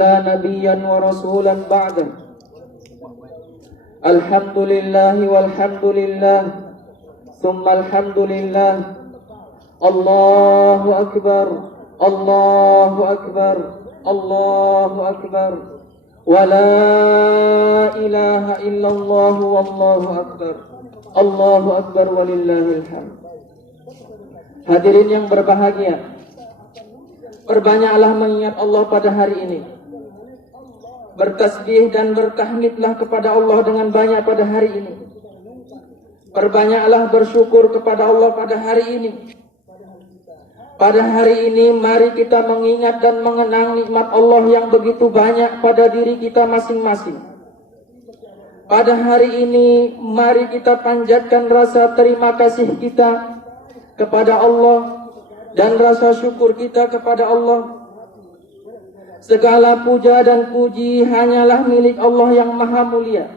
لا نبيا ورسولا بعده. الحمد لله والحمد لله ثم الحمد لله. الله أكبر الله أكبر الله أكبر ولا إله إلا الله والله أكبر. Allahu Akbar walillahil hamd. Hadirin yang berbahagia, perbanyaklah mengingat Allah pada hari ini. Bertasbih dan bertahmidlah kepada Allah dengan banyak pada hari ini. Perbanyaklah bersyukur kepada Allah pada hari ini. Pada hari ini mari kita mengingat dan mengenang nikmat Allah yang begitu banyak pada diri kita masing-masing. Pada hari ini mari kita panjatkan rasa terima kasih kita kepada Allah dan rasa syukur kita kepada Allah. Segala puja dan puji hanyalah milik Allah yang maha mulia,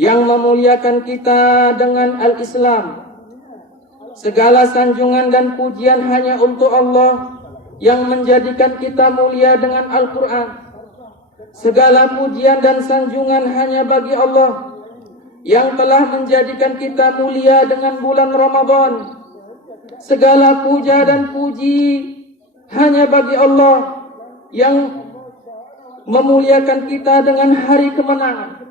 yang memuliakan kita dengan al-Islam. Segala sanjungan dan pujian hanya untuk Allah yang menjadikan kita mulia dengan Al-Quran. Segala pujian dan sanjungan hanya bagi Allah yang telah menjadikan kita mulia dengan bulan Ramadan. Segala puja dan puji hanya bagi Allah yang memuliakan kita dengan hari kemenangan.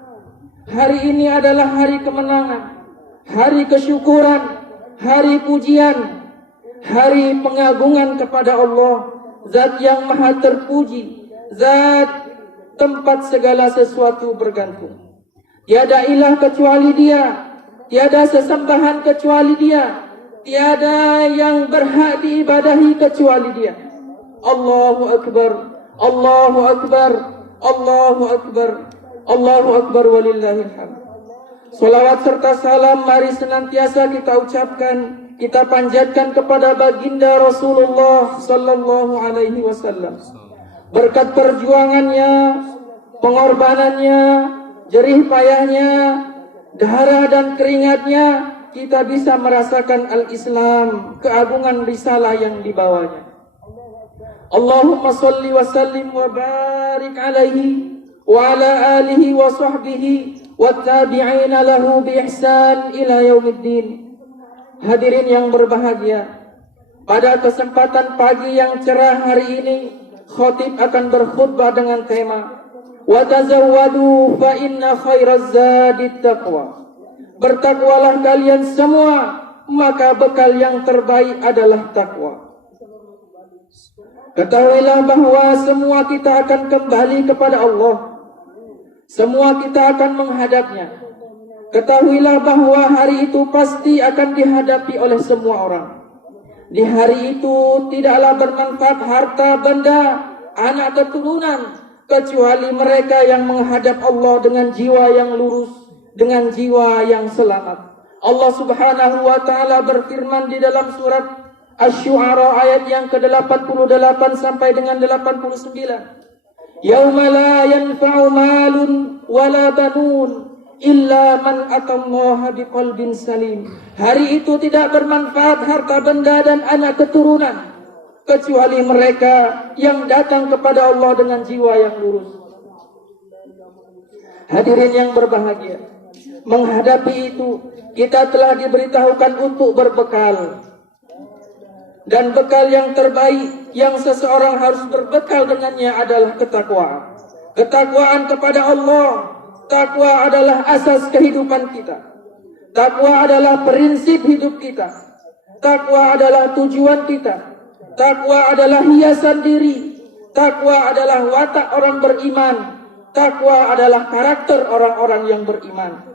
Hari ini adalah hari kemenangan, hari kesyukuran, hari pujian, hari pengagungan kepada Allah, Zat yang maha terpuji, Zat tempat segala sesuatu bergantung. Tiada ilah kecuali Dia, tiada sesembahan kecuali Dia, tiada yang berhak diibadahi kecuali Dia. Allahu Akbar, Allahu Akbar, Allahu Akbar, Allahu Akbar walillahil hamd. Salawat serta salam mari senantiasa kita ucapkan, kita panjatkan kepada baginda Rasulullah sallallahu alaihi wasallam. Berkat perjuangannya, pengorbanannya, jerih payahnya, darah dan keringatnya, kita bisa merasakan al-Islam, keagungan risalah yang dibawanya. Allahumma salli wa sallim wa barik alaihi wa ala alihi wa sahbihi wa tabi'ina lahu bi ihsan ila yaumiddin. Hadirin yang berbahagia, pada kesempatan pagi yang cerah hari ini, khatib akan berkhutbah dengan tema wa tazawwadu fa inna khairaz zadit taqwa. Bertakwalah kalian semua, maka bekal yang terbaik adalah takwa. Ketahuilah bahwa semua kita akan kembali kepada Allah. Semua kita akan menghadapnya. Ketahuilah bahwa hari itu pasti akan dihadapi oleh semua orang. Di hari itu tidaklah bermanfaat harta benda, anak keturunan, kecuali mereka yang menghadap Allah dengan jiwa yang lurus, dengan jiwa yang selamat. Allah Subhanahu wa taala berfirman di dalam surat Asy-Syu'ara ayat yang ke-88 sampai dengan 89. Yauma la yanfa'u malun wala banun illa man atallaha biqalbin salim. Hari itu tidak bermanfaat harta benda dan anak keturunan kecuali mereka yang datang kepada Allah dengan jiwa yang lurus. Hadirin yang berbahagia, menghadapi itu kita telah diberitahukan untuk berbekal. Dan bekal yang terbaik yang seseorang harus berbekal dengannya adalah ketakwaan. Ketakwaan kepada Allah. Takwa adalah asas kehidupan kita. Takwa adalah prinsip hidup kita. Takwa adalah tujuan kita. Takwa adalah hiasan diri. Takwa adalah watak orang beriman. Takwa adalah karakter orang-orang yang beriman.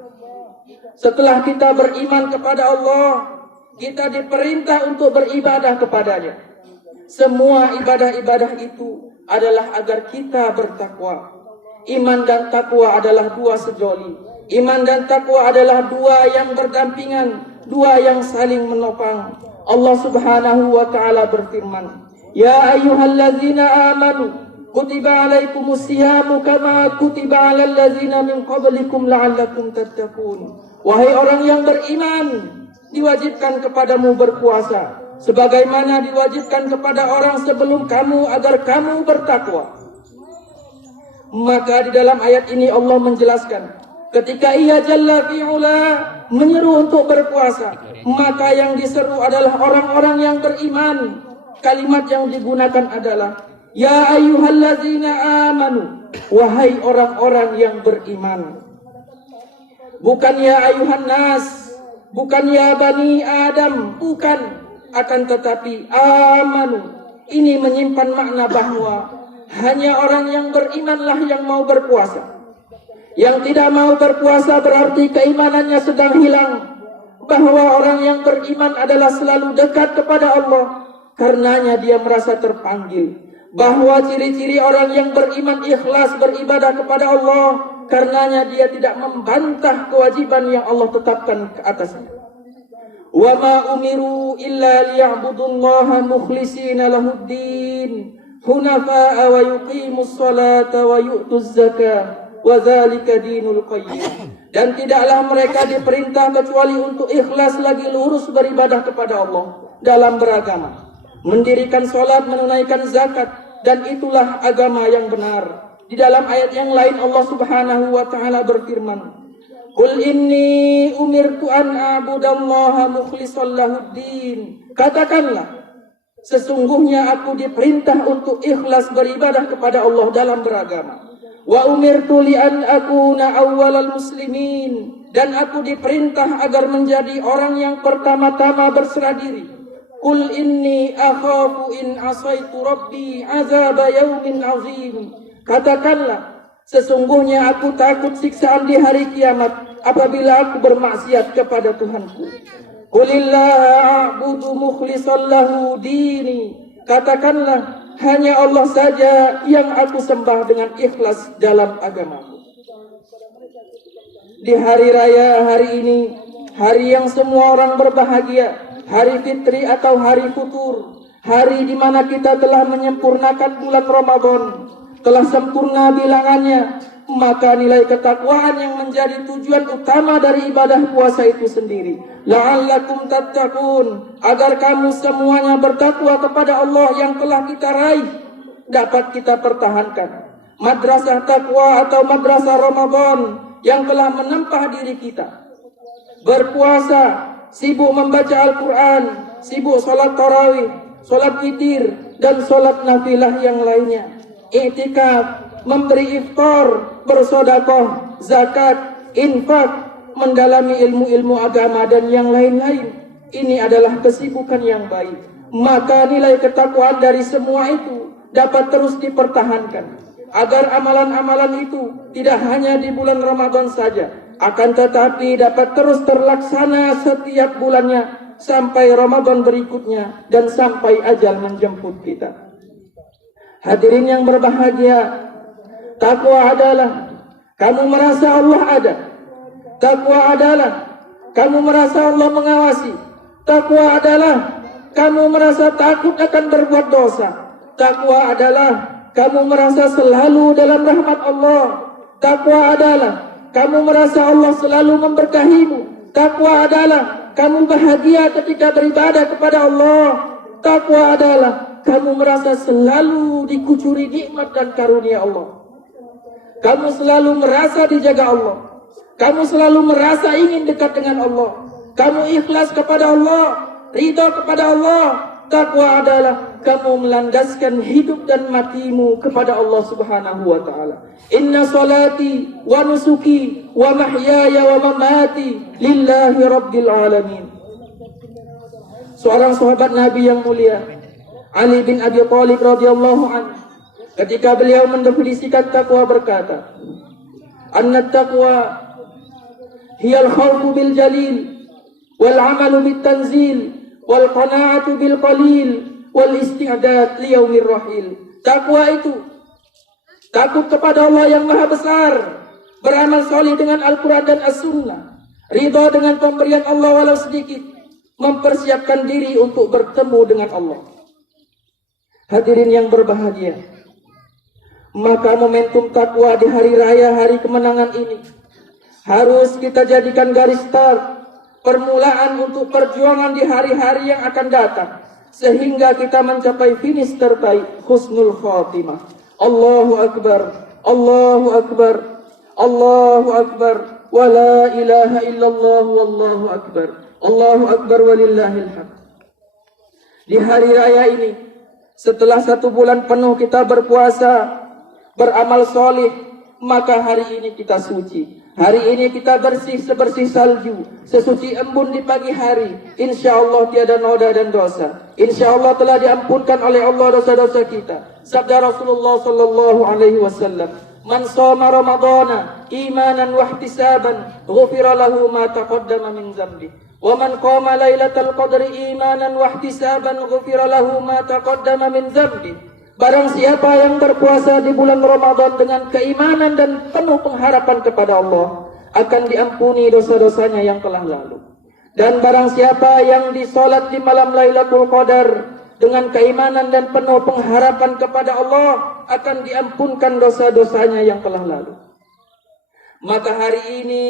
Setelah kita beriman kepada Allah, kita diperintah untuk beribadah kepadanya. Semua ibadah-ibadah itu adalah agar kita bertakwa. Iman dan takwa adalah dua sejoli. Iman dan takwa adalah dua yang berdampingan, dua yang saling menopang. Allah Subhanahu wa taala berfirman, "Ya ayyuhallazina amanu, kutiba alaikumus siyamu kama kutiba alal ladzina min qablikum la'allakum tattaqun." Wahai orang yang beriman, diwajibkan kepadamu berpuasa sebagaimana diwajibkan kepada orang sebelum kamu agar kamu bertakwa. Maka di dalam ayat ini Allah menjelaskan, ketika ia jalla fi'ula menyeru untuk berpuasa, maka yang diseru adalah orang-orang yang beriman. Kalimat yang digunakan adalah ya ayyuhallazina amanu, wahai orang-orang yang beriman. Bukan ya ayuhan nas, bukan ya bani Adam, bukan. Akan tetapi amanu ini menyimpan makna bahwa hanya orang yang berimanlah yang mau berpuasa. Yang tidak mau berpuasa berarti keimanannya sedang hilang. Bahwa orang yang beriman adalah selalu dekat kepada Allah, karenanya dia merasa terpanggil. Bahwa ciri-ciri orang yang beriman ikhlas beribadah kepada Allah, karenanya dia tidak membantah kewajiban yang Allah tetapkan ke atasnya. Wa ma umiru illa liya'budullaha mukhlishina lahuddin hunafa'a wa yuqimus salata wa yu'tuz zakah wa dzalika dinul qayyim. Dan tidaklah mereka diperintah kecuali untuk ikhlas lagi lurus beribadah kepada Allah dalam beragama, mendirikan salat, menunaikan zakat, dan itulah agama yang benar. Di dalam ayat yang lain Allah Subhanahu wa taala berfirman, Qul inni umirtu an a'budallaha mukhlishan lahuddin. Katakanlah, sesungguhnya aku diperintah untuk ikhlas beribadah kepada Allah dalam beragama. Wa umirtu li an akuna awwalal muslimin. Dan aku diperintah agar menjadi orang yang pertama-tama berserah diri. Qul inni akhafu in asaitu rabbi azaba yaumin azim. Katakanlah, sesungguhnya aku takut siksaan di hari kiamat apabila aku bermaksiat kepada Tuhanku. Qulillaha a'budu mukhlishan lahu dini. Katakanlah, hanya Allah saja yang aku sembah dengan ikhlas dalam agamaku. Di hari raya hari ini, hari yang semua orang berbahagia, hari fitri atau hari futur, hari di mana kita telah menyempurnakan bulan Ramadan, telah sempurna bilangannya, maka nilai ketakwaan yang menjadi tujuan utama dari ibadah puasa itu sendiri, la'allakum tattaqun, agar kamu semuanya bertakwa kepada Allah yang telah kita raih, dapat kita pertahankan. Madrasah takwa atau madrasah Ramadan yang telah menempah diri kita. Berpuasa, sibuk membaca Al-Quran, sibuk sholat tarawih, sholat witir, dan sholat nafilah yang lainnya. I'tikaf, memberi iftar, bersedekah, zakat, infak, mendalami ilmu-ilmu agama dan yang lain-lain. Ini adalah kesibukan yang baik. Maka nilai ketakwaan dari semua itu dapat terus dipertahankan, agar amalan-amalan itu tidak hanya di bulan Ramadan saja, akan tetapi dapat terus terlaksana setiap bulannya sampai Ramadan berikutnya dan sampai ajal menjemput kita. Hadirin yang berbahagia, takwa adalah kamu merasa Allah ada. Takwa adalah kamu merasa Allah mengawasi. Takwa adalah kamu merasa takut akan berbuat dosa. Takwa adalah kamu merasa selalu dalam rahmat Allah. Takwa adalah kamu merasa Allah selalu memberkahimu. Takwa adalah kamu bahagia ketika beribadah kepada Allah. Takwa adalah kamu merasa selalu dikucuri nikmat dan karunia Allah. Kamu selalu merasa dijaga Allah. Kamu selalu merasa ingin dekat dengan Allah. Kamu ikhlas kepada Allah, ridha kepada Allah. Takwa adalah kamu melandaskan hidup dan matimu kepada Allah Subhanahu wa taala. Inna salati wa nusuki wa mahyaya wa mamati lillahi rabbil alamin. Seorang sahabat Nabi yang mulia, Ali bin Abi Thalib radhiyallahu anhu, ketika beliau mendefinisikan takwa berkata, "Anna taqwa hiyal khawfu bil jalil wal 'amalu bit tanzil wal qana'atu bil qalil wal isti'dad li yaumir rahil." Takwa itu takut kepada Allah yang Maha Besar, beramal salih dengan Al-Qur'an dan As-Sunnah, ridha dengan pemberian Allah walau sedikit, mempersiapkan diri untuk bertemu dengan Allah. Hadirin yang berbahagia, maka momentum takwa di hari raya, hari kemenangan ini harus kita jadikan garis start, permulaan untuk perjuangan di hari-hari yang akan datang, sehingga kita mencapai finish terbaik, husnul khatimah. Allahu Akbar, Allahu Akbar, Allahu Akbar, wa la ilaha illallah, wallahu akbar, Allahu Akbar walillahil hamd. Di hari raya ini, setelah 1 bulan penuh kita berpuasa, beramal solih, maka hari ini kita suci. Hari ini kita bersih sebersih salju, sesuci embun di pagi hari. Insya Allah tiada noda dan dosa. Insya Allah telah diampunkan oleh Allah dosa-dosa kita. Sabda Rasulullah sallallahu alaihi wasallam, "Man shoma Ramadhana imanan wa ihtisaban, ghufira lahu ma taqaddama min dzambi. Wa man qama lailatal qadri imanan wa ihtisaban, ghufira lahu ma taqaddama min dzambi." Barang siapa yang berpuasa di bulan Ramadan dengan keimanan dan penuh pengharapan kepada Allah, akan diampuni dosa-dosanya yang telah lalu. Dan barang siapa yang disolat di malam Lailatul Qadar dengan keimanan dan penuh pengharapan kepada Allah, akan diampunkan dosa-dosanya yang telah lalu. Maka hari ini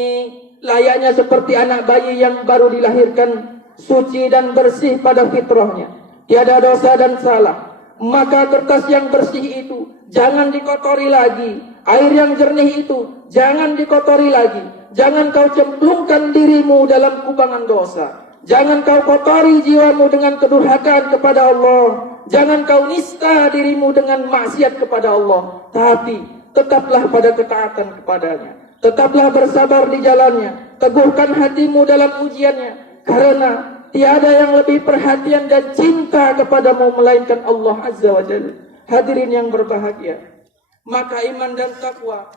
layaknya seperti anak bayi yang baru dilahirkan, suci dan bersih pada fitrahnya, tiada dosa dan salah. Maka kertas yang bersih itu jangan dikotori lagi. Air yang jernih itu jangan dikotori lagi. Jangan kau cemplungkan dirimu dalam kubangan dosa. Jangan kau kotori jiwamu dengan kedurhakaan kepada Allah. Jangan kau nista dirimu dengan maksiat kepada Allah. Tapi tetaplah pada ketaatan kepadanya. Tetaplah bersabar di jalannya. Teguhkan hatimu dalam ujiannya. Karena tiada yang lebih perhatian dan cinta kepadamu melainkan Allah Azza wa Jalla. Hadirin yang berbahagia, maka iman dan takwa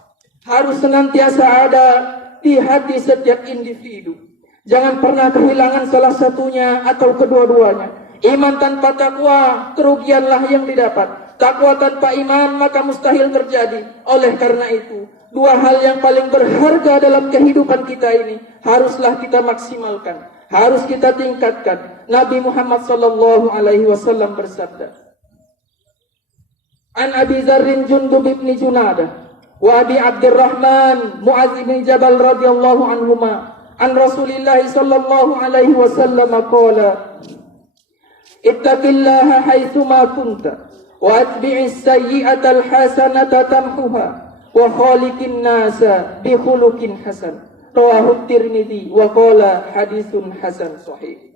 harus senantiasa ada di hati setiap individu. Jangan pernah kehilangan salah satunya atau kedua-duanya. Iman tanpa takwa, kerugianlah yang didapat. Takwa tanpa iman, maka mustahil terjadi. Oleh karena itu, 2 hal yang paling berharga dalam kehidupan kita ini haruslah kita maksimalkan, harus kita tingkatkan. Nabi Muhammad sallallahu alaihi wasallam bersabda, An Abi Dzarrin Jundub bin Junadah wa Abi Abdurrahman Mu'adz bin Jabal radhiyallahu anhuma an Rasulillah sallallahu alaihi wasallam qala, Ittaqillaha haitsu ma kunta wa atbi'is sayyi'ata al-hasanata tamhuha wa khaliqin nasa bi khuluqin hasan. Rawahu Tirmidzi wa qala hadisun hasan sahih.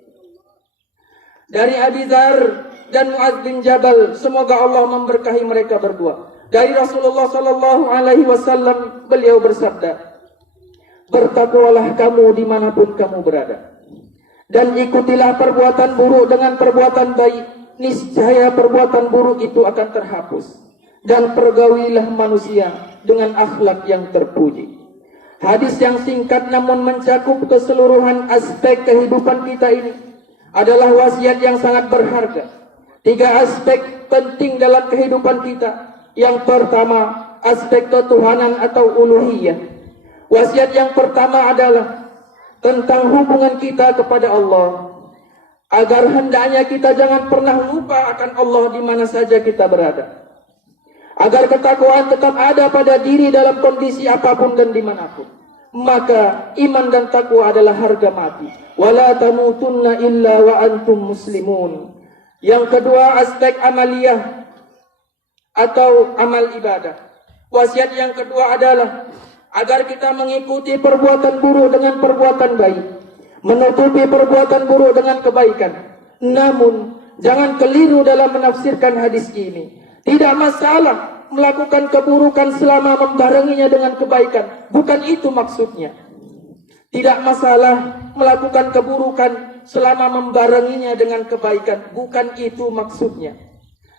Dari Abi Dzar dan Mu'adz bin Jabal, semoga Allah memberkahi mereka berdua. Dari Rasulullah sallallahu alaihi wasallam, beliau bersabda, bertakwalah kamu dimanapun kamu berada, dan ikutilah perbuatan buruk dengan perbuatan baik, niscaya perbuatan buruk itu akan terhapus, dan pergaulilah manusia dengan akhlak yang terpuji. Hadis yang singkat namun mencakup keseluruhan aspek kehidupan kita ini adalah wasiat yang sangat berharga. 3 aspek penting dalam kehidupan kita. Yang pertama, aspek ketuhanan atau uluhiyah. Wasiat yang pertama adalah tentang hubungan kita kepada Allah, agar hendaknya kita jangan pernah lupa akan Allah di mana saja kita berada, agar ketakwaan tetap ada pada diri dalam kondisi apapun dan dimanapun. Maka iman dan takwa adalah harga mati. Wala tamutunna illa wa antum muslimun. Yang kedua, aspek amaliyah atau amal ibadah. Wasiat yang kedua adalah agar kita mengikuti perbuatan buruk dengan perbuatan baik, menutupi perbuatan buruk dengan kebaikan. Namun jangan keliru dalam menafsirkan hadis ini. Tidak masalah melakukan keburukan selama membarenginya dengan kebaikan. Bukan itu maksudnya. Tidak masalah melakukan keburukan selama membarenginya dengan kebaikan. Bukan itu maksudnya.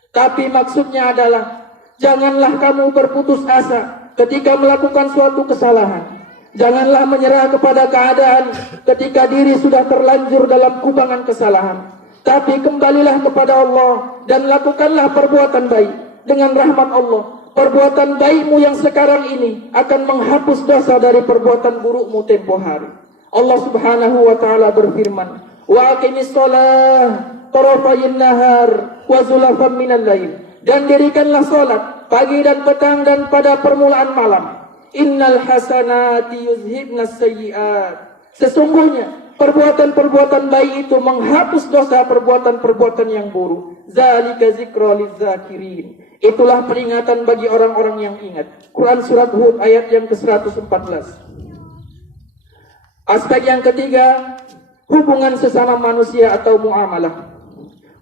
Tapi maksudnya adalah janganlah kamu berputus asa ketika melakukan suatu kesalahan. Janganlah menyerah kepada keadaan ketika diri sudah terlanjur dalam kubangan kesalahan. Tapi kembalilah kepada Allah dan lakukanlah perbuatan baik. Dengan rahmat Allah, perbuatan baikmu yang sekarang ini akan menghapus dosa dari perbuatan burukmu tempo hari. Allah Subhanahu wa taala berfirman, "Wa aqimis shalah tarafayn nahar wa zulafan minal lail." Dan dirikanlah salat pagi dan petang dan pada permulaan malam. Innal hasanati yuzhibnas sayyi'at. Sesungguhnya perbuatan-perbuatan baik itu menghapus dosa perbuatan-perbuatan yang buruk. Zalika dzikra lidzakirin. Itulah peringatan bagi orang-orang yang ingat. Quran surat Hud ayat yang ke-114. Aspek yang ketiga, hubungan sesama manusia atau muamalah.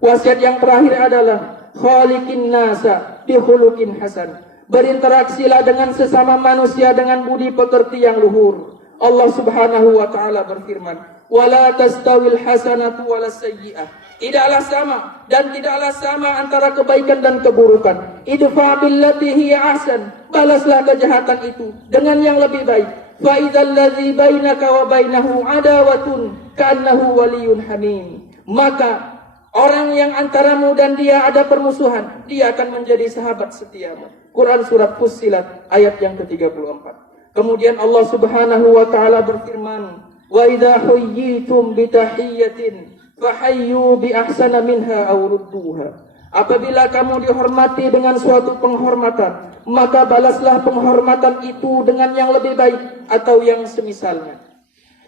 Wasiat yang terakhir adalah khaliqin nasa bi khuluqin hasan. Berinteraksilah dengan sesama manusia dengan budi pekerti yang luhur. Allah Subhanahu wa taala berfirman, "Wala tastawil hasanatu walas sayyi'ah." Tidaklah sama dan tidaklah sama antara kebaikan dan keburukan. Idfa billati hiya ahsan. Balaslah kejahatan itu dengan yang lebih baik. Fa idzal ladzi bainaka wa bainahu adawatun ka'annahu waliyyun hamim. Maka orang yang antaramu dan dia ada permusuhan, dia akan menjadi sahabat setiamu. Quran surat Fussilat ayat yang ke-34. Kemudian Allah Subhanahu wa taala berfirman, "Wa idza huyyitum bi tahiyyatin fahayyu bi ahsana minha aw rudduha." Apabila kamu dihormati dengan suatu penghormatan, maka balaslah penghormatan itu dengan yang lebih baik atau yang semisalnya.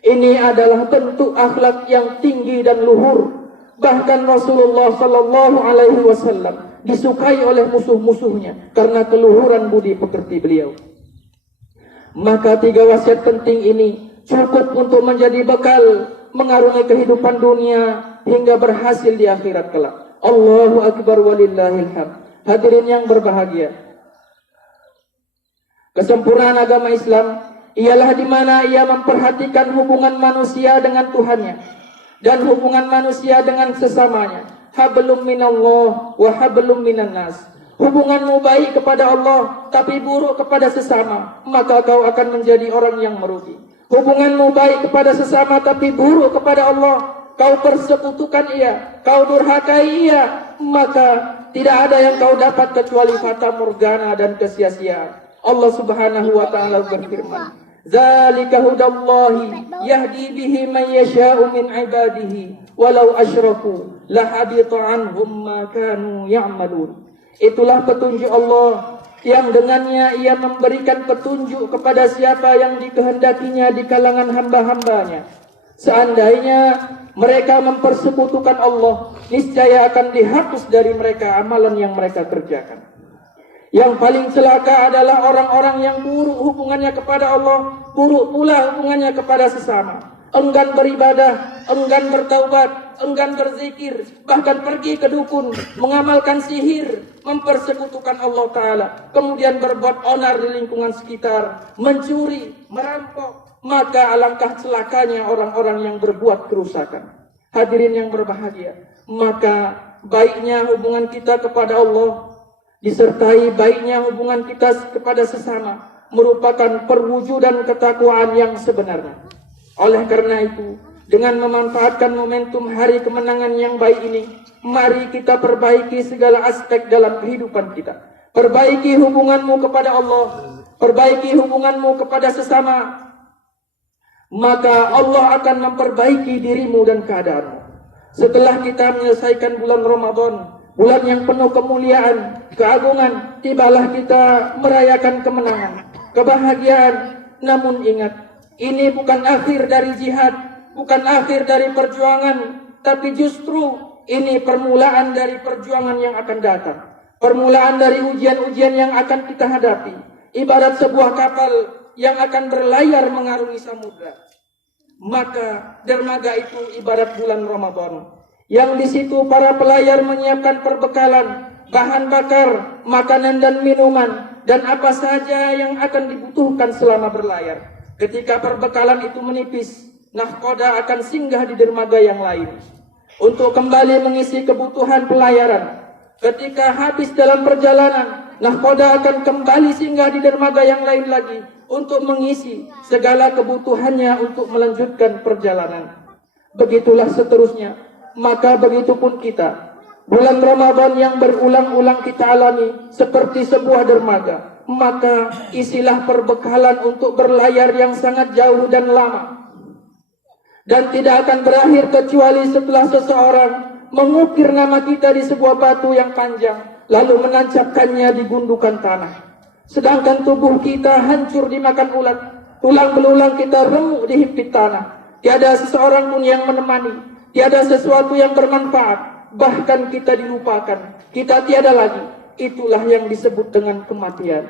Ini adalah bentuk akhlak yang tinggi dan luhur. Bahkan Rasulullah sallallahu alaihi wasallam disukai oleh musuh-musuhnya karena keluhuran budi pekerti beliau. Maka 3 wasiat penting ini cukup untuk menjadi bekal mengarungi kehidupan dunia hingga berhasil di akhirat kelak. Allahu akbar walillahil hamd. Hadirin yang berbahagia, kesempurnaan agama Islam ialah di mana ia memperhatikan hubungan manusia dengan Tuhannya dan hubungan manusia dengan sesamanya. Hablum minallah wa hablum minan nas. Hubunganmu baik kepada Allah tapi buruk kepada sesama, maka kau akan menjadi orang yang merugi. Hubunganmu baik kepada sesama tapi buruk kepada Allah, kau persekutukan ia, kau durhakai ia, maka tidak ada yang kau dapat kecuali fata morgana dan kesia-siaan. Allah Subhanahu wa taala berfirman, "Dzalika hudallahi yahdi bihi man yasha'u min 'ibadihi walau asyraku lahabita 'anhum ma kanu ya'malun." Itulah petunjuk Allah yang dengannya ia memberikan petunjuk kepada siapa yang dikehendakinya di kalangan hamba-hambanya. Seandainya mereka mempersekutukan Allah, niscaya akan dihapus dari mereka amalan yang mereka kerjakan. Yang paling celaka adalah orang-orang yang buruk hubungannya kepada Allah, buruk pula hubungannya kepada sesama. Enggan beribadah, enggan bertaubat, enggan berzikir, bahkan pergi ke dukun, mengamalkan sihir, mempersekutukan Allah Ta'ala, kemudian berbuat onar di lingkungan sekitar, mencuri, merampok. Maka alangkah celakanya orang-orang yang berbuat kerusakan. Hadirin yang berbahagia, maka baiknya hubungan kita kepada Allah disertai baiknya hubungan kita kepada sesama merupakan perwujudan ketakwaan yang sebenarnya. Oleh karena itu, dengan memanfaatkan momentum hari kemenangan yang baik ini, mari kita perbaiki segala aspek dalam kehidupan kita. Perbaiki hubunganmu kepada Allah, perbaiki hubunganmu kepada sesama, maka Allah akan memperbaiki dirimu dan keadaanmu. Setelah kita menyelesaikan bulan Ramadan, bulan yang penuh kemuliaan, keagungan, tibalah kita merayakan kemenangan, kebahagiaan. Namun ingat, ini bukan akhir dari jihad, bukan akhir dari perjuangan, tapi justru ini permulaan dari perjuangan yang akan datang. Permulaan dari ujian-ujian yang akan kita hadapi. Ibarat sebuah kapal yang akan berlayar mengarungi samudra. Maka dermaga itu ibarat bulan Ramadan, yang di situ para pelayar menyiapkan perbekalan, bahan bakar, makanan dan minuman, dan apa saja yang akan dibutuhkan selama berlayar. Ketika perbekalan itu menipis, nahkoda akan singgah di dermaga yang lain untuk kembali mengisi kebutuhan pelayaran. Ketika habis dalam perjalanan, nahkoda akan kembali singgah di dermaga yang lain lagi untuk mengisi segala kebutuhannya untuk melanjutkan perjalanan. Begitulah seterusnya. Maka begitupun kita. Bulan Ramadan yang berulang-ulang kita alami seperti sebuah dermaga. Maka isilah perbekalan untuk berlayar yang sangat jauh dan lama. Dan tidak akan berakhir kecuali setelah seseorang mengukir nama kita di sebuah batu yang panjang, lalu menancapkannya di gundukan tanah. Sedangkan tubuh kita hancur dimakan ulat, tulang belulang kita remuk di himpit tanah. Tiada seseorang pun yang menemani, tiada sesuatu yang bermanfaat. bahkan kita dilupakan, kita tiada lagi. Itulah yang disebut dengan kematian.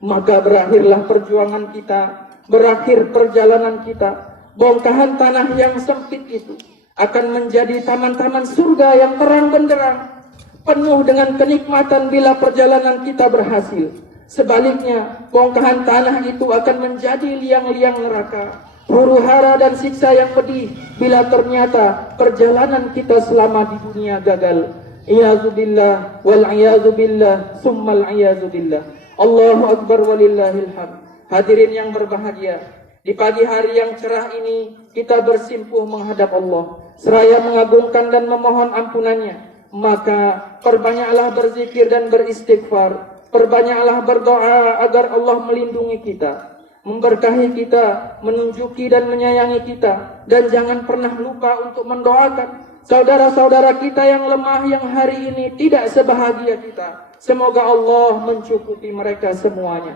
Maka berakhirlah perjuangan kita, berakhir perjalanan kita. Bongkahan tanah yang sempit itu akan menjadi taman-taman surga yang terang benderang, penuh dengan kenikmatan bila perjalanan kita berhasil. Sebaliknya, bongkahan tanah itu akan menjadi liang-liang neraka, huru hara dan siksa yang pedih bila ternyata perjalanan kita selama di dunia gagal. Iyazubillah wal iyazubillah summal iyazubillah. Allahu akbar walillahil hamd. Hadirin yang berbahagia, di pagi hari yang cerah ini kita bersimpuh menghadap Allah, seraya mengagungkan dan memohon ampunannya. Maka perbanyaklah berzikir dan beristighfar, perbanyaklah berdoa agar Allah melindungi kita, memberkahi kita, menunjuki dan menyayangi kita. Dan jangan pernah lupa untuk mendoakan saudara-saudara kita yang lemah, yang hari ini tidak sebahagia kita. Semoga Allah mencukupi mereka semuanya.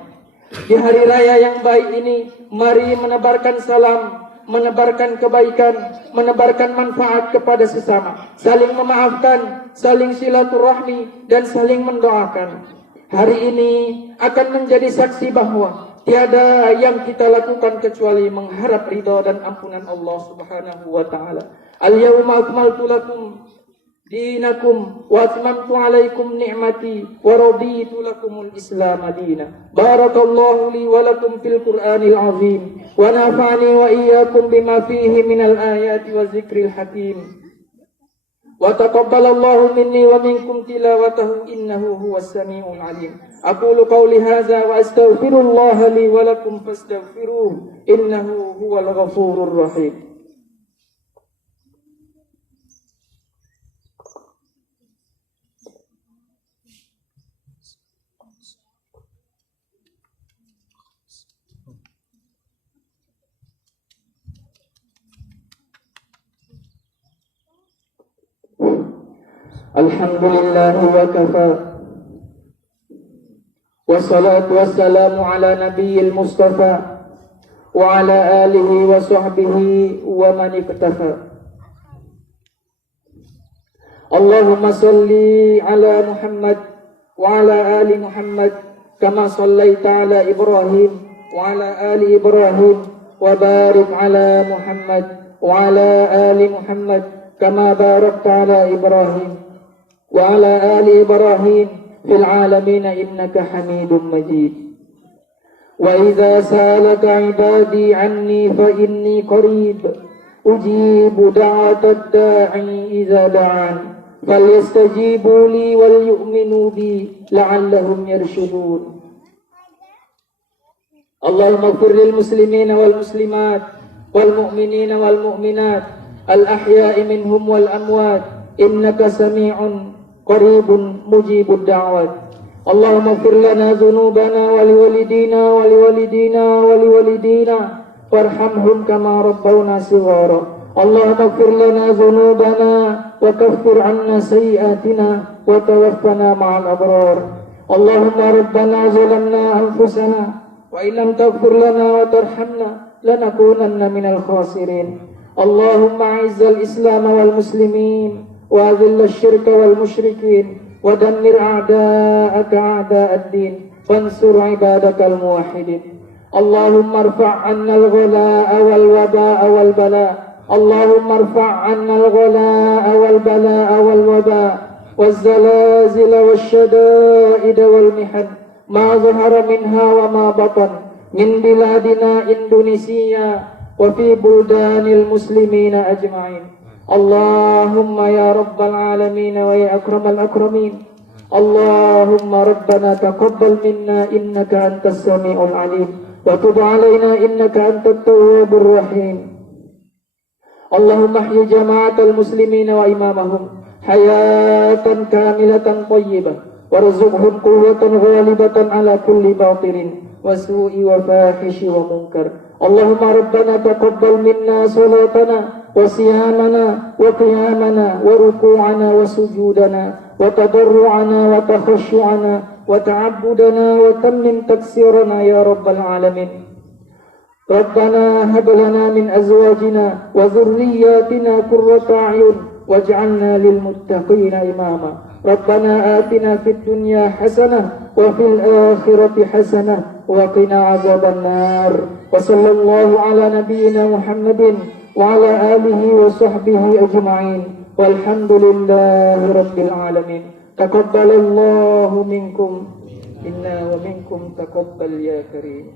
Di hari raya yang baik ini, mari menebarkan salam, menebarkan kebaikan, menebarkan manfaat kepada sesama, saling memaafkan, saling silaturahmi, dan saling mendoakan. Hari ini akan menjadi saksi bahwa tiada yang kita lakukan kecuali mengharap ridha dan ampunan Allah Subhanahu wa taala. Al-yawma akmaltu lakum dinakum wa atmamtu alaikum ni'mati wa raditu lakumul Islam madina. Barakallahu li wa lakum fil Qur'anil azim wa nafa'ani wa iyyakum bima fihi minal ayati wa zikril hakim. Wa taqabbalallahu minni wa minkum tilawatahu innahu huwas samiul alim. Aqulu qawli hadza wa astaghfirullaha li wa lakum fastaghfiruhu innahu huwal ghafurur rahim. Alhamdulillah wa kafa. Wassalatu wassalamu ala nabiyil mustafa wa ala alihi wa sahbihi wa man iktafa. Allahumma salli ala Muhammad wa ala ali Muhammad kama sallaita ala Ibrahim wa ala ali Ibrahim wa barik ala Muhammad wa ala ali Muhammad kama barakta ala Ibrahim wa ala ali Ibrahim fil alamin innaka Hamidum Majid. Wa idza salaka ibadi anni fa inni qarib ujibu da'watad da'i idza da'an falyastajibu li wal yu'minu bi la'allahum yarshudun. Allahumma ighfir lil muslimina wal muslimat wal mu'minina wal mu'minat al ahya'i minhum wal amwat innaka sami'un qaribun mujibud da'wat. Allahumma ighfir lana dhunubana wa liwalidina wa liwalidina wa liwalidina warhamhum kama rabbawna shighara. Allahumma ighfir lana dhunubana wa kaffir 'anna sayyi'atina wa tawaffana ma'al abrar. Allahumma rabbana zalamna anfusana wa illam taghfir lana wa tarhamna lanakunanna minal khasirin. Allahumma 'izzal Islam wal muslimin وأذل الشرك والمشركين ودمر أعداءك أعداء الدين وانصر عبادك الموحدين. اللهم ارفع عنا الغلاء والوباء والبلاء. اللهم ارفع عنا الغلاء والبلاء والوباء والزلازل والشدائد والمحن ما ظهر منها وما بطن من بلادنا إندونيسيا وفي بلدان المسلمين أجمعين. Allahumma ya rabbal alamin wa ya akramal akramin. Allahumma rabbana taqabbal minna innaka antas sami'ul alim wa tub alaina innaka antat tawwabur rahim. Allahumma ahyi jama'atal muslimin wa imamahum hayatan kamilatan thayyibah warzuqhum quwwatan ghalibatan ala kulli batilin wa su'i wa fahishi wa munkar. Allahumma rabbana taqabbal minna salatana wa siyamana wa qiyamana wa ruku'ana wa sujudana wa tadarru'ana wa takhashu'ana wa ta'abbudana wa tammim taksirana ya rabbal alamin. Rabbana hab lana min azwajina wa dhurriyyatina qurrata a'yun واجعلنا للمتقين إماما ربنا آتنا في الدنيا حسنة وفي الآخرة حسنة وقنا عذاب النار وصلى الله على نبينا محمد وعلى آله وصحبه أجمعين والحمد لله رب العالمين تقبل الله منكم إنا ومنكم تقبل يا كريم.